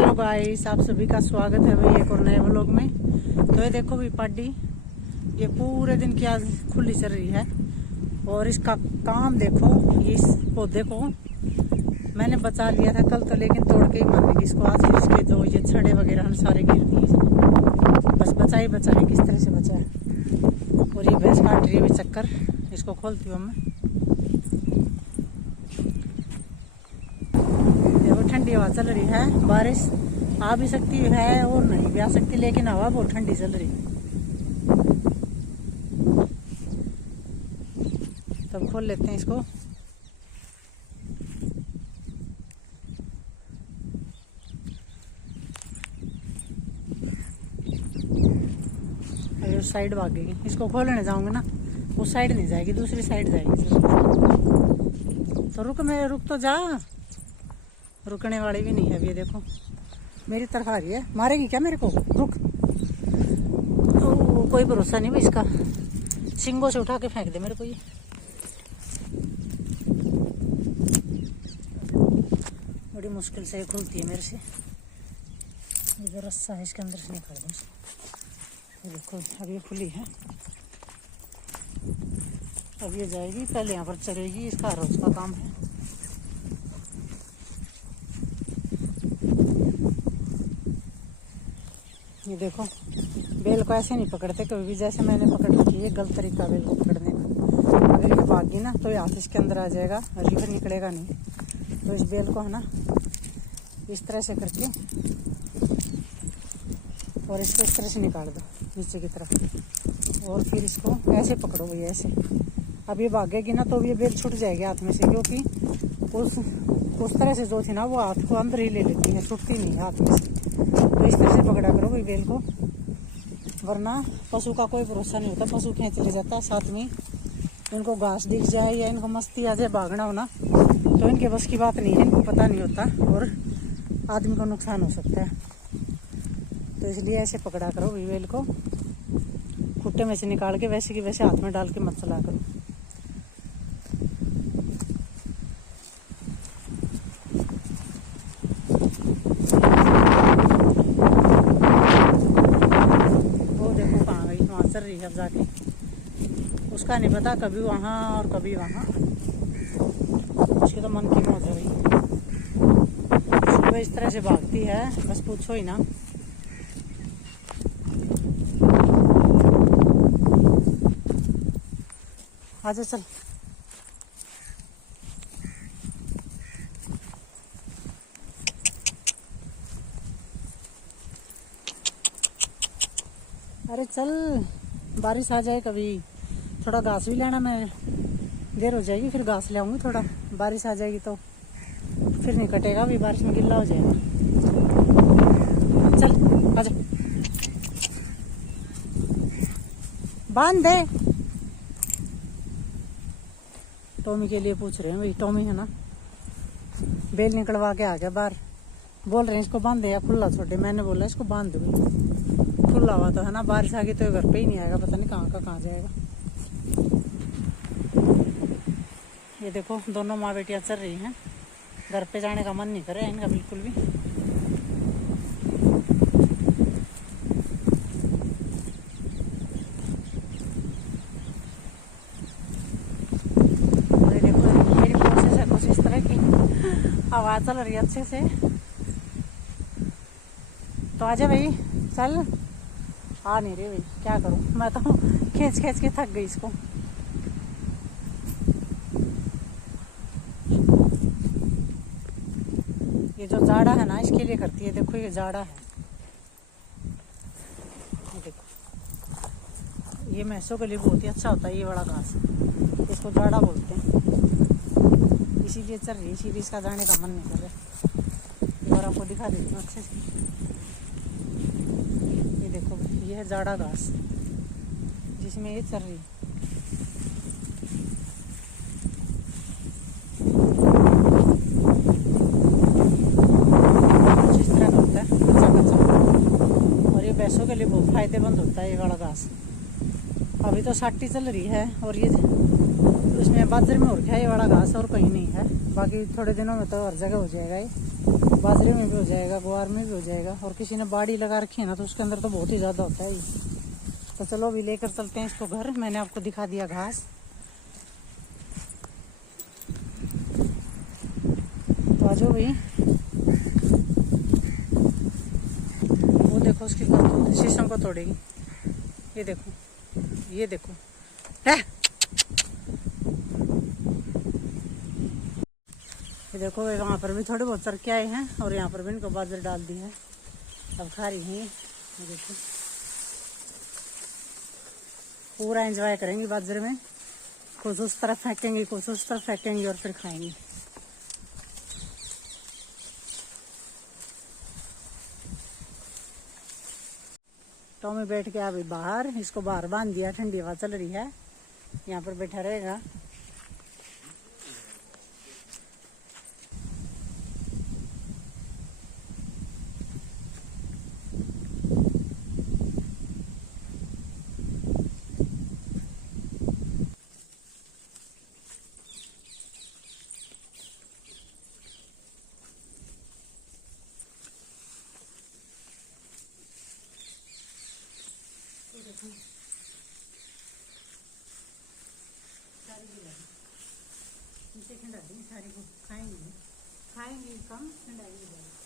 Hello guys, आप सभी का स्वागत है भाई एक और नए व्लॉग में। तो ये देखो भी पार्टी ये पूरे दिन की आज खुली चल रही है और इसका काम देखो। इस पौधे को मैंने बचा लिया था कल तो, लेकिन तोड़ के ही मारने इसको आज। इसके जो ये छड़े वगैरह हम सारे गिर दिए, बस बचा ही बचा है। किस तरह से बचा है। और ये भैंस काट रही है चक्कर, इसको खोलती हूँ मैं। ठंडी हवा चल रही है, बारिश आ भी सकती है और नहीं भी आ सकती, लेकिन हवा बहुत ठंडी चल रही है। तब खोल लेते हैं इसको। अभी उस साइड भागेगी, इसको खोलने जाऊंगा ना, उस साइड नहीं जाएगी, दूसरी साइड जाएगी। तो रुक तो जा, रुकने वाली भी नहीं है। अभी ये देखो मेरी तरफ आ रही है, मारेगी क्या मेरे को। रुक, कोई भरोसा नहीं भाई इसका, सिंगों से उठा के फेंक दे मेरे को। ये बड़ी मुश्किल से खुलती है मेरे से। ये जो रस्सा है इसके अंदर से निकाल दूँ। ये देखो अब ये खुली है, अब ये जाएगी, पहले यहाँ पर चलेगी, इसका रोज का काम है। ये देखो बेल को ऐसे नहीं पकड़ते कभी भी, जैसे मैंने पकड़ रखी है। गलत तरीका बेल को पकड़ने का। अगर ये भागी ना तो ये हाथ इसके अंदर आ जाएगा और ये निकलेगा नहीं। तो इस बेल को है ना इस तरह से करके और इसको इस तरह से निकाल दो नीचे की तरफ, और फिर इसको ऐसे पकड़ो भैया, ऐसे। अब ये भागेगी ना तो ये बेल छूट जाएगी हाथ में से, क्योंकि उस तरह से जो थी ना वो हाथ को अंदर ही ले लेती है, छूटती नहीं हाथ में से। तो इस तरह से पकड़ा करो भाई बेल को, वरना पशु का कोई भरोसा नहीं होता। पशु खींच ले जाता है, साथ में इनको घास दिख जाए या इनको मस्ती आ जाए भागना होना, तो इनके बस की बात नहीं है, इनको पता नहीं होता और आदमी को नुकसान हो सकता है। तो इसलिए ऐसे पकड़ा करो भाई बेल को, खुट्टे में से निकाल के वैसे की वैसे हाथ में डाल के मत चला करो। चल रही है अब जाके, उसका नहीं पता, कभी वहाँ और कभी वहाँ। उसके तो मन की मौज है भाई, सुबह इस तरह से भागती है, बस पूछो ही ना। आजा चल। अरे चल, बारिश आ जाए कभी, थोड़ा घास भी लेना। मैं देर हो जाएगी, फिर घास ले आऊँगी थोड़ा। बारिश आ जाएगी तो फिर नहीं कटेगा, अभी बारिश में गिल्ला हो जाएगा। चल आजा, बांध दे। टॉमी के लिए पूछ रहे हैं भाई, टॉमी है ना, बेल निकलवा के आ गया बाहर। बोल रहे हैं इसको बांध दे या खुला छोटे। मैंने बोला इसको बांध दो, खुला हुआ तो है ना, बारिश आ गई तो घर पे ही नहीं आएगा, पता नहीं कहाँ का कहाँ जाएगा। ये देखो दोनों माँ बेटियाँ चल रही हैं, घर पे जाने का मन नहीं करे इनका बिल्कुल भी। और ये देखो मेरी कोशिश है कुछ इस तरह की, आवाज़ चल रही है अच्छे से। तो आजा भाई चल। आ नहीं रही भाई, क्या करूं मैं तो खींच खींच के थक गई इसको। ये जो जाड़ा है ना इसके लिए करती है। देखो ये जाड़ा है, ये देखो, ये भैंसों के लिए बहुत ही अच्छा होता है ये बड़ा घास, इसको जाड़ा बोलते हैं। इसीलिए चल रही है, इसीलिए इसका जाने का मन नहीं कर रहा। और आपको दिखा देती हूँ अच्छे से। देखो ये है जाड़ा घास जिसमें ये चल रही है। कुछ इस तरह का होता है, कच्चा कच्चा, और ये भैंसों के लिए बहुत फायदेमंद होता है ये वाला घास। अभी तो साटी चल रही है और ये उसमें बाजरे में हो रखा है ये वाला घास, और कहीं नहीं है। बाकी थोड़े दिनों में तो हर जगह हो जाएगा ये। बाजरे में भी हो जाएगा, ग्वार में भी हो जाएगा। और किसी ने बाड़ी लगा रखी है ना तो उसके अंदर तो बहुत ही ज़्यादा होता है ये। तो चलो अभी लेकर चलते हैं इसको घर। मैंने आपको दिखा दिया घास, तो आ जाओ भाई। वो देखो उसकी शीशम को तोड़ेगी, ये देखो, ये देखो है। ये देखो वहाँ पर भी थोड़े बहुत चरके आए हैं और यहाँ पर भी इनको बाजरे डाल दी है, अब खा रही हैं। ये देखो पूरा एंजॉय करेंगी बाजरे में, कुछ उस तरफ फेंकेंगी, कुछ उस तरफ फेंकेंगी और फिर खाएंगी। टॉमी बैठ के अभी बाहर, इसको बाहर बांध दिया, ठंडी हवा चल रही है, यहाँ पर बैठा रहेगा। नीचे खिंडा दी सारी को, खाएंगे, खाएंगे कम, खिंडाएंगे।